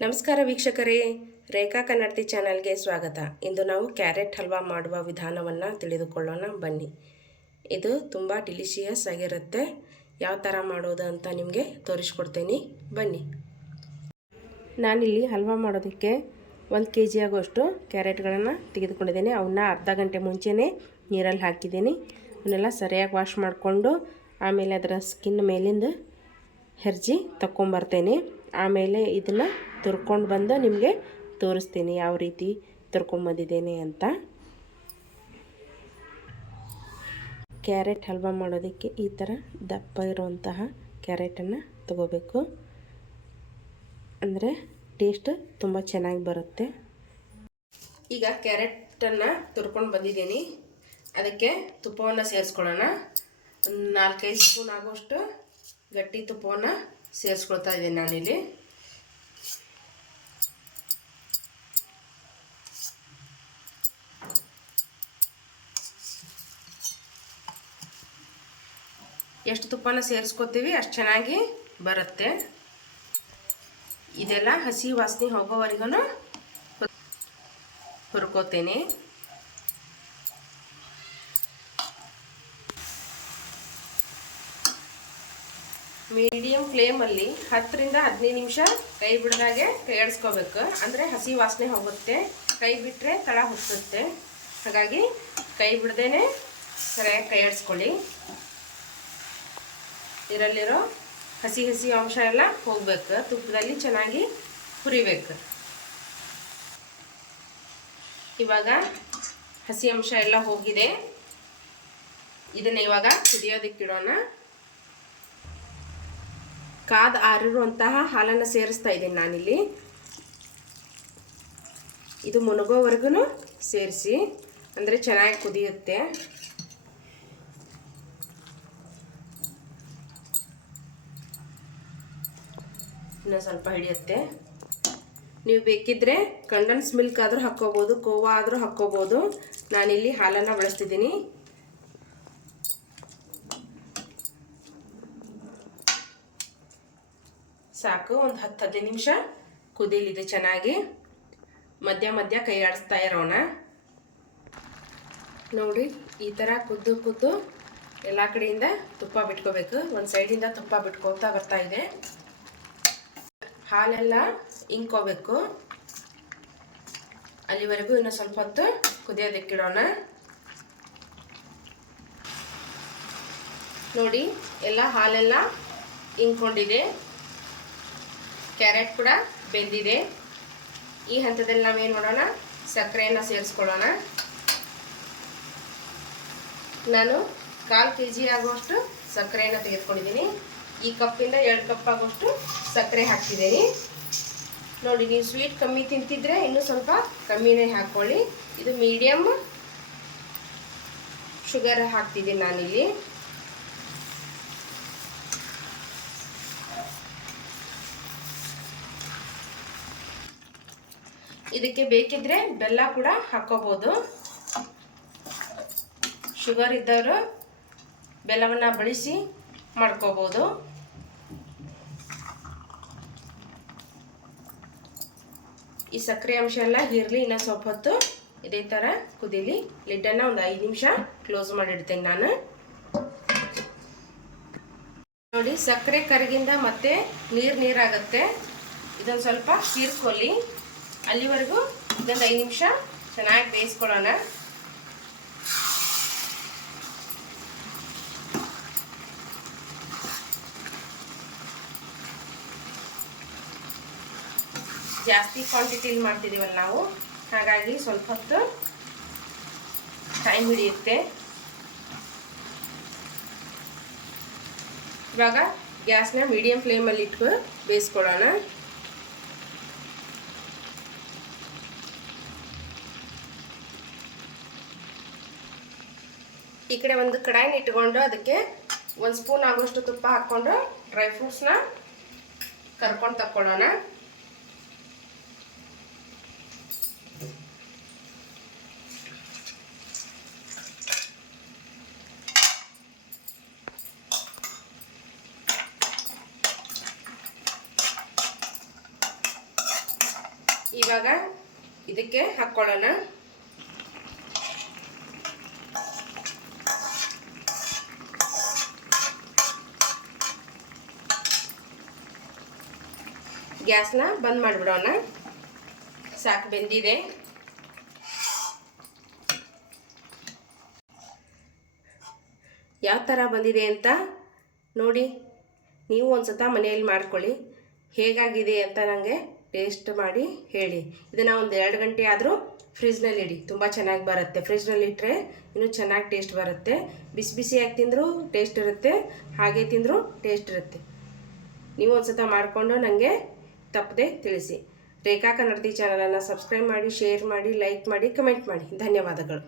ನಮಸ್ಕಾರ ವೀಕ್ಷಕರೇ, ರೇಖಾ ಕನ್ನಡತಿ ಚಾನಲ್ಗೆ ಸ್ವಾಗತ. ಇಂದು ನಾವು ಕ್ಯಾರೆಟ್ ಹಲ್ವಾ ಮಾಡುವ ವಿಧಾನವನ್ನು ತಿಳಿದುಕೊಳ್ಳೋಣ ಬನ್ನಿ. ಇದು ತುಂಬ ಡಿಲಿಷಿಯಸ್ ಆಗಿರುತ್ತೆ. ಯಾವ ಥರ ಮಾಡೋದು ಅಂತ ನಿಮಗೆ ತೋರಿಸ್ಕೊಡ್ತೀನಿ ಬನ್ನಿ. ನಾನಿಲ್ಲಿ ಹಲ್ವಾ ಮಾಡೋದಕ್ಕೆ 1 kg ಆಗುವಷ್ಟು ಕ್ಯಾರೆಟ್ಗಳನ್ನು ತೆಗೆದುಕೊಂಡಿದ್ದೀನಿ. ಅವನ್ನ ಅರ್ಧ ಗಂಟೆ ಮುಂಚೆನೇ ನೀರಲ್ಲಿ ಹಾಕಿದ್ದೀನಿ. ಅವನ್ನೆಲ್ಲ ಸರಿಯಾಗಿ ವಾಶ್ ಮಾಡಿಕೊಂಡು ಆಮೇಲೆ ಅದರ ಸ್ಕಿನ್ ಮೇಲಿಂದ ಹೆರ್ಜಿ ತಗೊಂಬರ್ತೇನೆ. ಆಮೇಲೆ ಇದನ್ನು ತುರ್ಕೊಂಡು ಬಂದು ನಿಮಗೆ ತೋರಿಸ್ತೀನಿ ಯಾವ ರೀತಿ ತುರ್ಕೊಂಬಂದಿದ್ದೇನೆ ಅಂತ. ಕ್ಯಾರೆಟ್ ಹಲ್ವಾ ಮಾಡೋದಕ್ಕೆ ಈ ಥರ ದಪ್ಪ ಇರುವಂತಹ ಕ್ಯಾರೆಟನ್ನು ತಗೋಬೇಕು. ಅಂದರೆ ಟೇಸ್ಟ್ ತುಂಬ ಚೆನ್ನಾಗಿ ಬರುತ್ತೆ. ಈಗ ಕ್ಯಾರೆಟನ್ನು ತುರ್ಕೊಂಡು ಬಂದಿದ್ದೀನಿ. ಅದಕ್ಕೆ ತುಪ್ಪವನ್ನು ಸೇರಿಸ್ಕೊಳ್ಳೋಣ. 4-5 ಸ್ಪೂನ್ ಆಗುವಷ್ಟು ಗಟ್ಟಿ ತುಪ್ಪವನ್ನು ಸೇರಿಸ್ಕೊಳ್ತಾ ಇದ್ದೀನಿ ನಾನಿಲ್ಲಿ. ಎಷ್ಟು ತುಪ್ಪನ ಸೇರಿಸ್ಕೊತೀವಿ ಅಷ್ಟು ಚೆನ್ನಾಗಿ ಬರುತ್ತೆ. ಇದೆಲ್ಲ ಹಸಿ ವಾಸನೆ ಹೋಗೋವರೆಗೂ ಹುರ್ಕೋತೀನಿ. ಮೀಡಿಯಂ ಫ್ಲೇಮಲ್ಲಿ 10ರಿಂದ 15 ನಿಮಿಷ ಕೈ ಬಿಡದಾಗೆ ಕೈ ಆಡಿಸ್ಕೋಬೇಕು. ಅಂದರೆ ಹಸಿ ವಾಸನೆ ಹೋಗುತ್ತೆ. ಕೈ ಬಿಟ್ಟರೆ ತಳ ಹೊತ್ತುತ್ತೆ. ಹಾಗಾಗಿ ಕೈ ಬಿಡದೇನೆ ಸರಿಯಾಗಿ ಕೈ ಆಡಿಸ್ಕೊಳ್ಳಿ. ಇದರಲ್ಲಿರೋ ಹಸಿ ಅಂಶ ಎಲ್ಲ ಹೋಗಬೇಕು. ತುಪ್ಪದಲ್ಲಿ ಚೆನ್ನಾಗಿ ಹುರಿಬೇಕು. ಇವಾಗ ಹಸಿ ಅಂಶ ಎಲ್ಲ ಹೋಗಿದೆ. ಇದನ್ನು ಇವಾಗ ಕುದಿಯೋದಕ್ಕಿಡೋಣ. ಕಾದು ಆರಿರುವಂತಹ ಹಾಲನ್ನು ಸೇರಿಸ್ತಾ ಇದ್ದೀನಿ ನಾನಿಲ್ಲಿ. ಇದು ಮುಳುಗೋವರೆಗೂ ಸೇರಿಸಿ, ಅಂದರೆ ಚೆನ್ನಾಗಿ ಕುದಿಯುತ್ತೆ. ಇನ್ನೂ ಸ್ವಲ್ಪ ಹಿಡಿಯುತ್ತೆ. ನೀವು ಬೇಕಿದ್ದರೆ ಕಂಡೆನ್ಸ್ ಮಿಲ್ಕ್ ಆದರೂ ಹಾಕ್ಕೋಬೋದು, ಕೋವಾ ಆದರೂ ಹಾಕ್ಕೋಬೋದು. ನಾನಿಲ್ಲಿ ಹಾಲನ್ನು ಬಳಸ್ತಿದ್ದೀನಿ. ಸಾಕು. ಒಂದು 10-15 ನಿಮಿಷ ಕುದೀಲಿದೆ ಚೆನ್ನಾಗಿ. ಮಧ್ಯ ಕೈ ಆಡಿಸ್ತಾ ಇರೋಣ. ನೋಡಿ, ಈ ಥರ ಕುದ್ದು ಎಲ್ಲ ಕಡೆಯಿಂದ ತುಪ್ಪ ಬಿಟ್ಕೋಬೇಕು. ಒಂದು ಸೈಡಿಂದ ತುಪ್ಪ ಬಿಟ್ಕೋತಾ ಬರ್ತಾ ಇದೆ. ಹಾಲೆಲ್ಲ ಇಂಕೋಬೇಕು. ಅಲ್ಲಿವರೆಗೂ ಇನ್ನೂ ಸ್ವಲ್ಪ ಹೊತ್ತು ಕುದಿಯೋದಕ್ಕಿಡೋಣ. ನೋಡಿ, ಎಲ್ಲ ಹಾಲೆಲ್ಲ ಇಂಕೊಂಡಿದೆ. ಕ್ಯಾರೆಟ್ ಕೂಡ ಬೆಂದಿದೆ. ಈ ಹಂತದಲ್ಲಿ ನಾವೇನು ಮಾಡೋಣ, ಸಕ್ಕರೆಯನ್ನು ಸೇರಿಸ್ಕೊಳ್ಳೋಣ. ನಾನು 1/4 kg ಆಗುವಷ್ಟು ಸಕ್ಕರೆಯನ್ನು ತೆಗೆದುಕೊಂಡಿದ್ದೀನಿ. ಈ ಕಪ್ಪಿಂದ 2 ಕಪ್ ಆಗುವಷ್ಟು ಸಕ್ಕರೆ ಹಾಕ್ತಿದ್ದೀನಿ. ನೋಡಿ, ನೀವು ಸ್ವೀಟ್ ಕಮ್ಮಿ ತಿಂತಿದ್ರೆ ಇನ್ನೂ ಸ್ವಲ್ಪ ಕಮ್ಮಿನೇ ಹಾಕ್ಕೊಳ್ಳಿ. ಇದು ಮೀಡಿಯಮ್ ಶುಗರ್ ಹಾಕ್ತಿದ್ದೀನಿ ನಾನಿಲ್ಲಿ. ಇದಕ್ಕೆ ಬೇಕಿದ್ರೆ ಬೆಲ್ಲ ಕೂಡ ಹಾಕೋಬಹುದು. ಶುಗರ್ ಇದ್ದವರು ಬೆಲ್ಲವನ್ನು ಬಳಸಿ ಮಾಡ್ಕೋಬಹುದು. ಈ ಸಕ್ಕರೆ ಅಂಶ ಎಲ್ಲ ಹೀರಲಿ. ಇನ್ನೂ ಸ್ವಲ್ಪ ಹೊತ್ತು ಇದೇ ಥರ ಕುದೀಲಿ. ಲಿಡ್ಡನ್ನು ಒಂದು 5 ನಿಮಿಷ ಕ್ಲೋಸ್ ಮಾಡಿಡ್ತೇನೆ ನಾನು. ನೋಡಿ, ಸಕ್ಕರೆ ಕರಗಿಂದ ಮತ್ತೆ ನೀರಾಗುತ್ತೆ. ಇದೊಂದು ಸ್ವಲ್ಪ ಹೀರ್ಕೊಳ್ಳಿ. ಅಲ್ಲಿವರೆಗೂ ಇದೊಂದು 5 ನಿಮಿಷ ಚೆನ್ನಾಗಿ ಬೇಯಿಸ್ಕೊಳ್ಳೋಣ. ಜಾಸ್ತಿ ಕ್ವಾಂಟಿಟಿಲಿ ಮಾಡ್ತಿದ್ದೀವಲ್ಲ ನಾವು, ಹಾಗಾಗಿ ಸ್ವಲ್ಪ ಹೊತ್ತು ಟೈಮ್ ಹಿಡಿಯುತ್ತೆ. ಇವಾಗ ಗ್ಯಾಸ್ನ ಮೀಡಿಯಂ ಫ್ಲೇಮಲ್ಲಿ ಇಟ್ಟು ಬೇಯಿಸ್ಕೊಳ್ಳೋಣ. ಈ ಕಡೆ ಒಂದು ಕಡಾಯಿನ ಇಟ್ಕೊಂಡು ಅದಕ್ಕೆ 1 ಸ್ಪೂನ್ ಆಗುವಷ್ಟು ತುಪ್ಪ ಹಾಕ್ಕೊಂಡು ಡ್ರೈ ಫ್ರೂಟ್ಸ್ನ ಕರ್ಕೊಂಡು ತಕ್ಕೊಳ್ಳೋಣ. ಇವಾಗ ಇದಕ್ಕೆ ಹಾಕ್ಕೊಳ್ಳೋಣ. ಗ್ಯಾಸ್ನ ಬಂದ್ ಮಾಡಿಬಿಡೋಣ. ಸಾಕು, ಬೆಂದಿದೆ. ಯಾವ ಥರ ಬಂದಿದೆ ಅಂತ ನೋಡಿ. ನೀವು ಒಂದ್ಸತ ಮನೆಯಲ್ಲಿ ಮಾಡ್ಕೊಳ್ಳಿ. ಹೇಗಾಗಿದೆ ಅಂತ ನನಗೆ ಟೇಸ್ಟ್ ಮಾಡಿ ಹೇಳಿ. ಇದನ್ನು ಒಂದು 2 ಗಂಟೆ ಆದರೂ ಫ್ರಿಜ್ನಲ್ಲಿ ಇಡಿ, ತುಂಬ ಚೆನ್ನಾಗಿ ಬರುತ್ತೆ. ಫ್ರಿಜ್ನಲ್ಲಿ ಇಟ್ಟರೆ ಇನ್ನೂ ಚೆನ್ನಾಗಿ ಟೇಸ್ಟ್ ಬರುತ್ತೆ. ಬಿಸಿ ಬಿಸಿಯಾಗಿ ತಿಂದರೂ ಟೇಸ್ಟ್ ಇರುತ್ತೆ, ಹಾಗೆ ತಿಂದರೂ ಟೇಸ್ಟ್ ಇರುತ್ತೆ. ನೀವು ಒಂದ್ಸತ ಮಾಡಿಕೊಂಡು ನನಗೆ ತಪ್ಪದೆ ತಿಳಿಸಿ. ರೇಖಾ ಕನ್ನಡತಿ ಚಾನಲನ್ನು ಸಬ್ಸ್ಕ್ರೈಬ್ ಮಾಡಿ, ಶೇರ್ ಮಾಡಿ, ಲೈಕ್ ಮಾಡಿ, ಕಮೆಂಟ್ ಮಾಡಿ. ಧನ್ಯವಾದಗಳು.